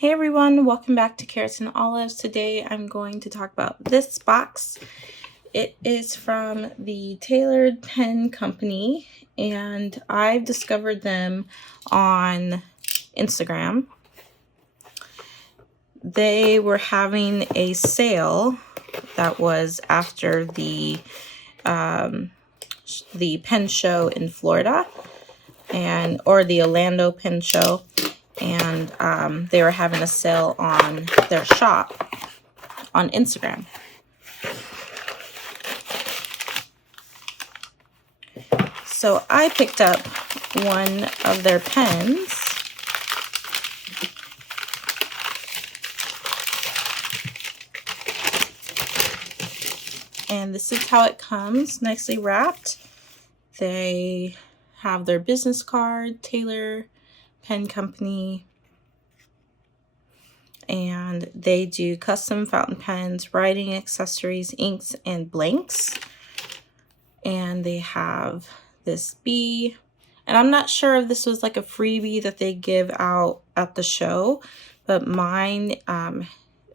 Hey everyone, welcome back to Carrots and Olives. Today I'm going to talk about this box. It is from the Tailored Pen Company and I've discovered them on Instagram. They were having a sale that was after the pen show in Florida or the Orlando pen show. And they were having a sale on their shop on Instagram. So I picked up one of their pens. And this is how it comes, nicely wrapped. They have their business card, Taylor Pen Company, and they do custom fountain pens, writing accessories, inks, and blanks. And they have this bee, and I'm not sure if this was like a freebie that they give out at the show, but mine,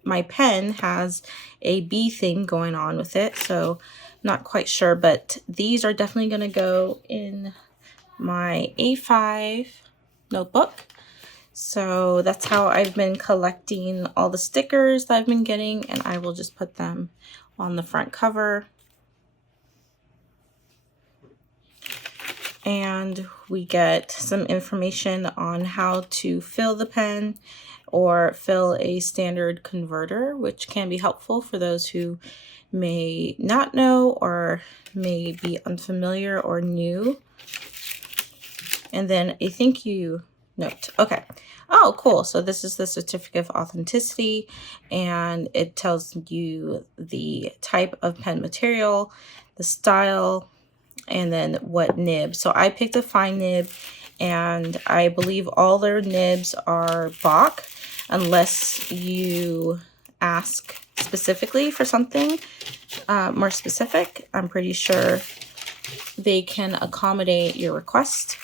my pen has a bee thing going on with it, so not quite sure, but these are definitely going to go in my A5 notebook. So that's how I've been collecting all the stickers that I've been getting, and I will just put them on the front cover. And we get some information on how to fill the pen or fill a standard converter, which can be helpful for those who may not know or may be unfamiliar or new. And then a thank you note. Okay. Oh, cool. So this is the certificate of authenticity, and it tells you the type of pen material, the style, and then what nib. So I picked a fine nib, and I believe all their nibs are Bach, unless you ask specifically for something more specific. I'm pretty sure they can accommodate your request.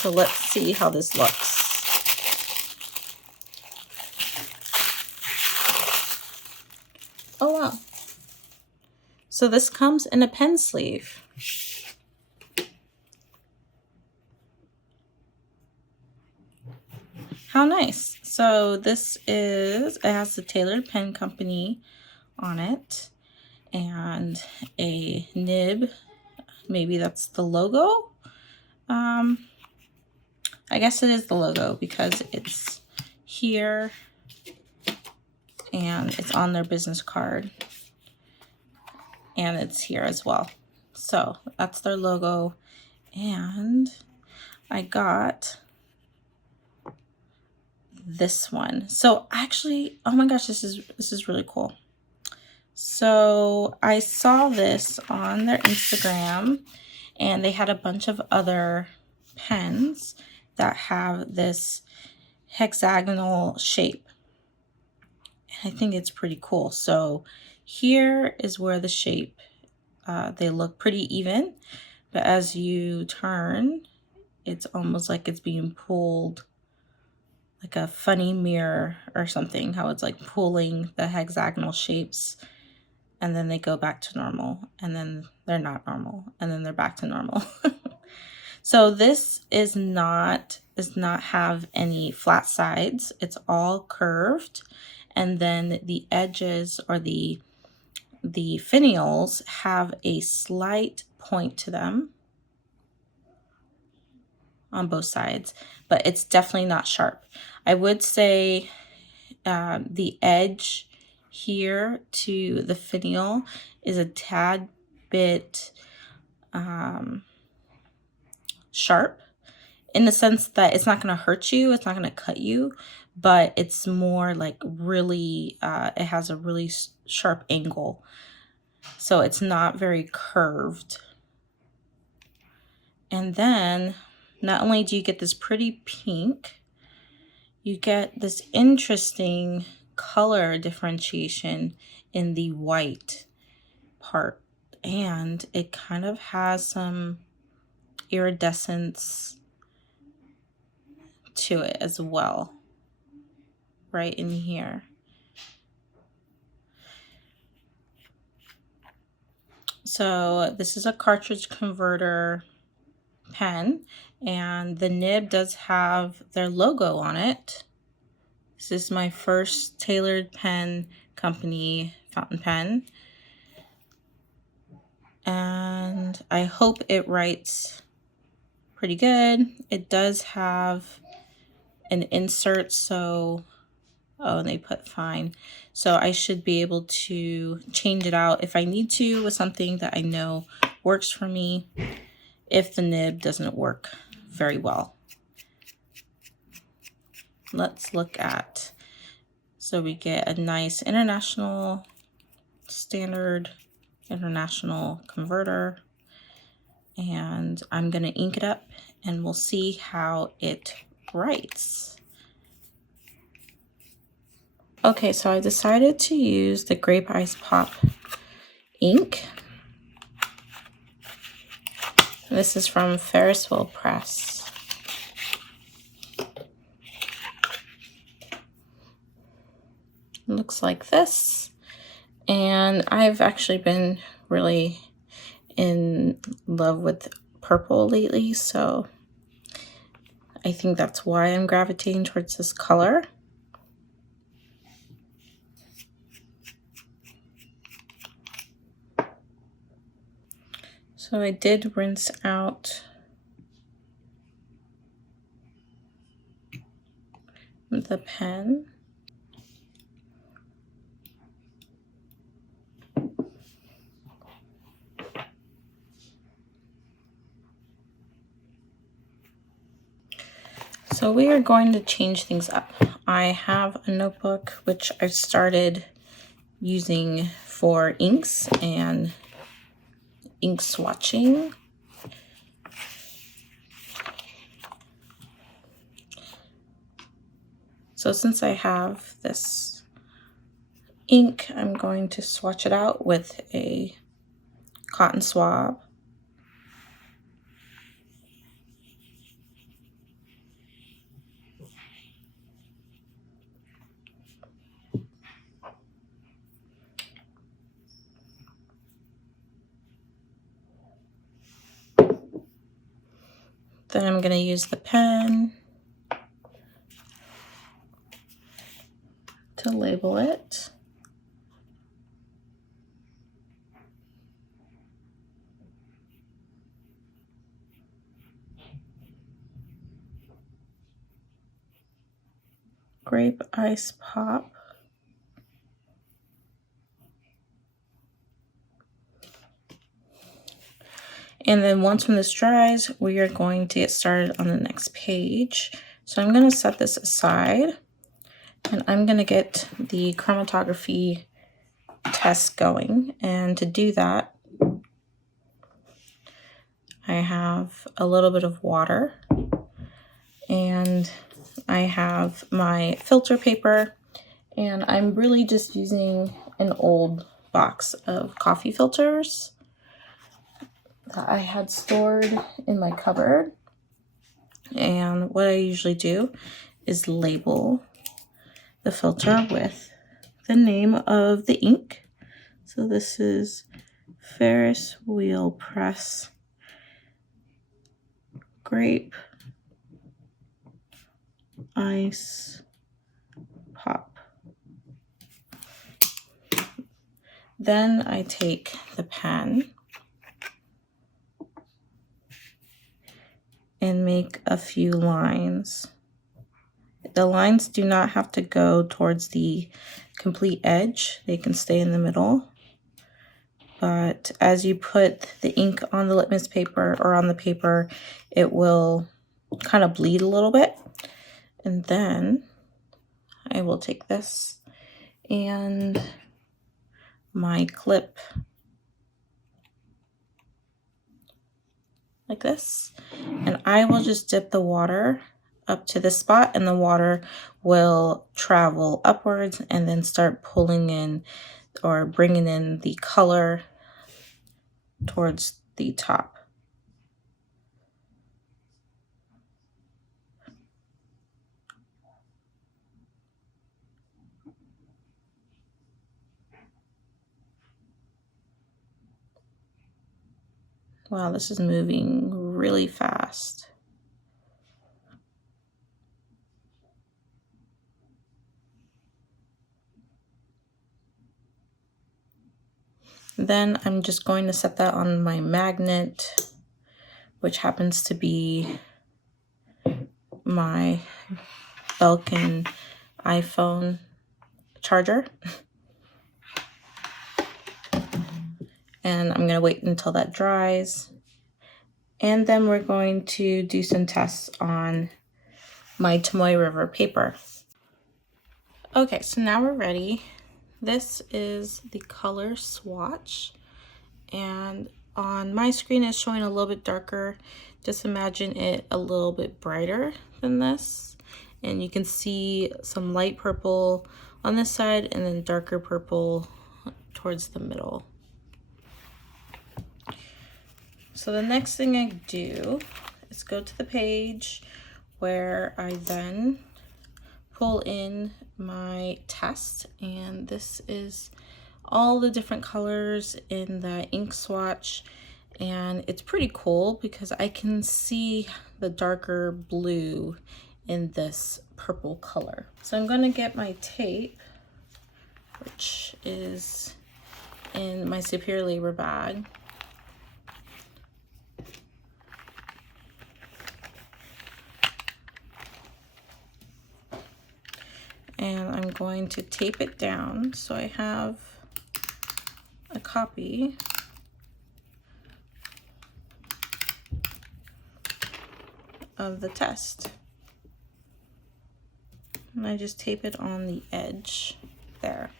So let's see how this looks. Oh wow. So this comes in a pen sleeve. How nice. So this is, it has the Tailored Pen Company on it and a nib. Maybe that's the logo. I guess it is the logo because it's here and it's on their business card and it's here as well. So that's their logo. And I got this one. So actually, oh my gosh, this is really cool. So I saw this on their Instagram, and they had a bunch of other pens that have this hexagonal shape. And I think it's pretty cool. So here is where the shape, they look pretty even, but as you turn, it's almost like it's being pulled, like a funny mirror or something, how it's like pulling the hexagonal shapes, and then they go back to normal, and then they're not normal, and then they're back to normal. So this does not have any flat sides. It's all curved, and then the edges or the finials have a slight point to them on both sides, but it's definitely not sharp. I would say the edge here to the finial is a tad bit sharp, in the sense that it's not going to hurt you, it's not going to cut you, but it's more like really, it has a really sharp angle. So it's not very curved. And then not only do you get this pretty pink, you get this interesting color differentiation in the white part. And it kind of has some iridescence to it as well, right in here. So this is a cartridge converter pen, and the nib does have their logo on it. This is my first tailored pen company fountain pen, and I hope it writes pretty good. It does have an insert, so oh, and they put fine, so I should be able to change it out if I need to with something that I know works for me if the nib doesn't work very well. Let's look at, so we get a nice international standard international converter, and I'm going to ink it up and we'll see how it writes. Okay, so I decided to use the Grape Ice Pop ink. This is from Ferris Press. It looks like this, and I've actually been really in love with purple lately, so I think that's why I'm gravitating towards this color. So I did rinse out the pen. So we are going to change things up. I have a notebook which I started using for inks and ink swatching. So since I have this ink, I'm going to swatch it out with a cotton swab. Then I'm going to use the pen to label it. Grape Ice Pop. And then once when this dries, we are going to get started on the next page. So I'm going to set this aside, and I'm going to get the chromatography test going. And to do that, I have a little bit of water, and I have my filter paper, and I'm really just using an old box of coffee filters that I had stored in my cupboard. And what I usually do is label the filter with the name of the ink. So this is Ferris Wheel Press Grape Ice Pop. Then I take the pen and make a few lines. The lines do not have to go towards the complete edge. They can stay in the middle. But as you put the ink on the litmus paper or on the paper, it will kind of bleed a little bit. And then I will take this and my clip like this, and I will just dip the water up to this spot, and the water will travel upwards and then start pulling in or bringing in the color towards the top. Wow, this is moving really fast. Then I'm just going to set that on my magnet, which happens to be my Belkin iPhone charger. And I'm going to wait until that dries. And then we're going to do some tests on my Tomoe River paper. Okay, so now we're ready. This is the color swatch. And on my screen it's showing a little bit darker. Just imagine it a little bit brighter than this. And you can see some light purple on this side and then darker purple towards the middle. So the next thing I do is go to the page where I then pull in my test, and this is all the different colors in the ink swatch, and it's pretty cool because I can see the darker blue in this purple color. So I'm going to get my tape, which is in my Superior Labor bag. And I'm going to tape it down so I have a copy of the test. And I just tape it on the edge there.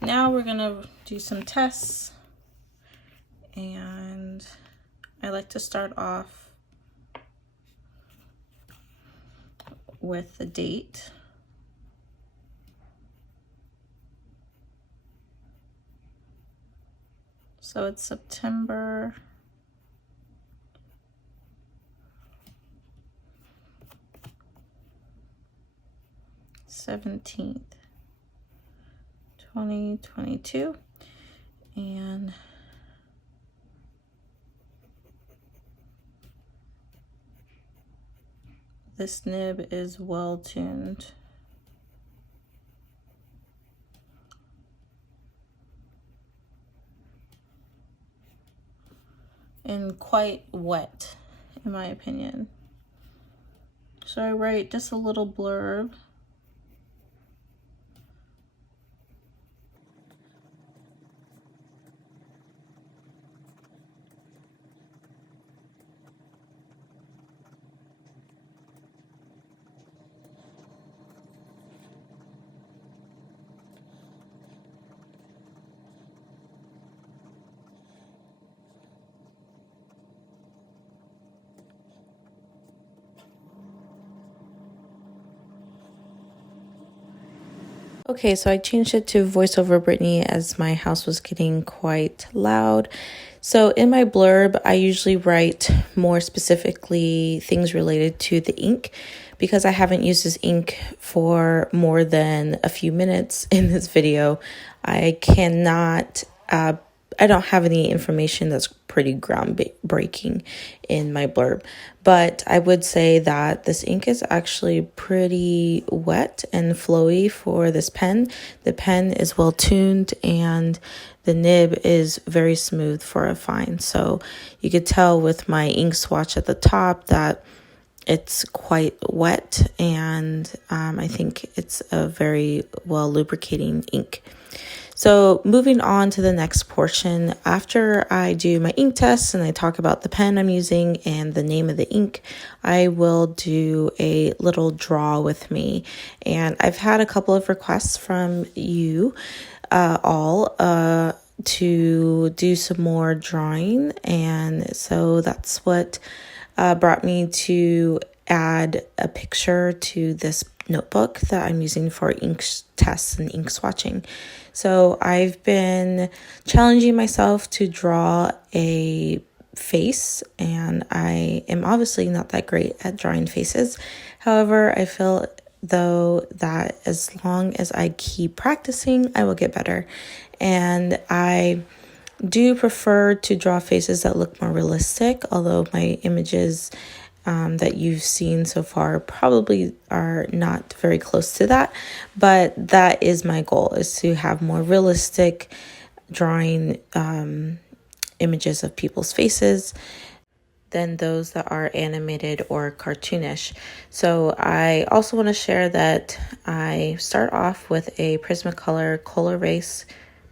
Now we're gonna do some tests, and I like to start off with the date. So it's September 17th, 2022. And this nib is well tuned. And quite wet, in my opinion. So I write just a little blurb. Okay, so I changed it to voiceover Brittany as my house was getting quite loud. So in my blurb, I usually write more specifically things related to the ink because I haven't used this ink for more than a few minutes in this video. I cannot, I don't have any information that's pretty groundbreaking in my blurb, but I would say that this ink is actually pretty wet and flowy for this pen. The pen is well tuned and the nib is very smooth for a fine. So you could tell with my ink swatch at the top that it's quite wet, and I think it's a very well lubricating ink. So moving on to the next portion, after I do my ink test and I talk about the pen I'm using and the name of the ink, I will do a little draw with me. And I've had a couple of requests from you all to do some more drawing. And so that's what brought me to add a picture to this notebook that I'm using for ink tests and ink swatching. So I've been challenging myself to draw a face, and I am obviously not that great at drawing faces. However, I feel though that as long as I keep practicing, I will get better. And I do prefer to draw faces that look more realistic, although my images that you've seen so far probably are not very close to that, but that is my goal, is to have more realistic drawing images of people's faces than those that are animated or cartoonish. So I also want to share that I start off with a Prismacolor Cola Erase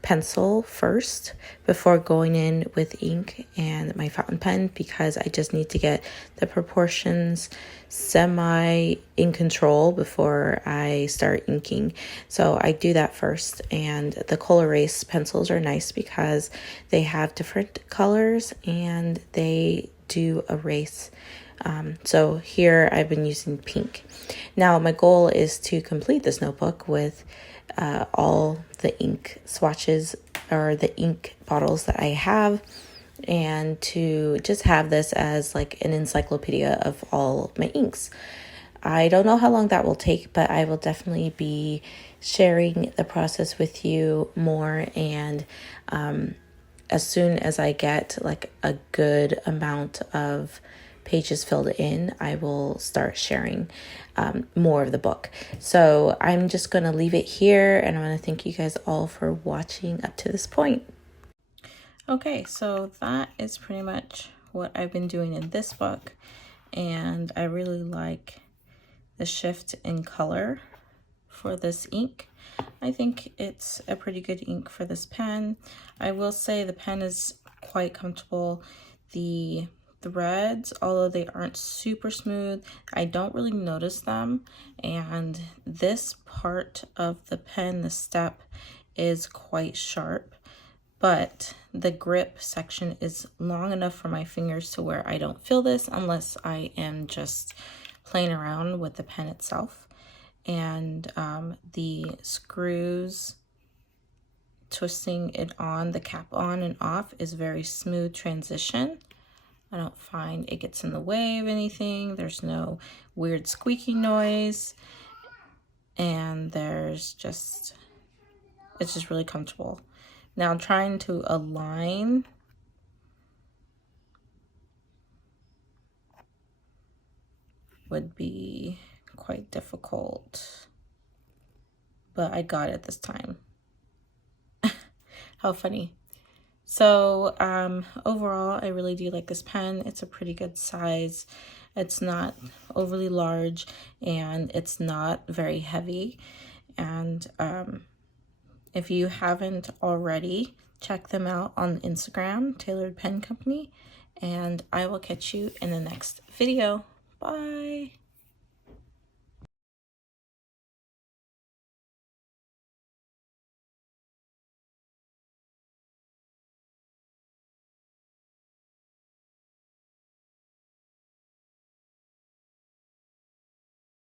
pencil first before going in with ink and my fountain pen, because I just need to get the proportions semi in control before I start inking. So I do that first, and the Cola Erase pencils are nice because they have different colors and they do erase. So here I've been using pink. Now my goal is to complete this notebook with all the ink swatches or the ink bottles that I have, and to just have this as like an encyclopedia of all of my inks. I don't know how long that will take, but I will definitely be sharing the process with you more, and as soon as I get like a good amount of pages filled in, I will start sharing more of the book. So I'm just going to leave it here, and I want to thank you guys all for watching up to this point. Okay, so that is pretty much what I've been doing in this book, and I really like the shift in color for this ink. I think it's a pretty good ink for this pen. I will say the pen is quite comfortable. The threads, although they aren't super smooth, I don't really notice them. And this part of the pen, the step, is quite sharp, but the grip section is long enough for my fingers to where I don't feel this unless I am just playing around with the pen itself. And the screws, twisting it on, the cap on and off, is very smooth transition. I don't find it gets in the way of anything. There's no weird squeaking noise, and it's just really comfortable. Now trying to align would be quite difficult, but I got it this time. How funny. So overall, I really do like this pen. It's a pretty good size. It's not overly large, and it's not very heavy. And if you haven't already, check them out on Instagram, Tailored Pen Company, and I will catch you in the next video. Bye.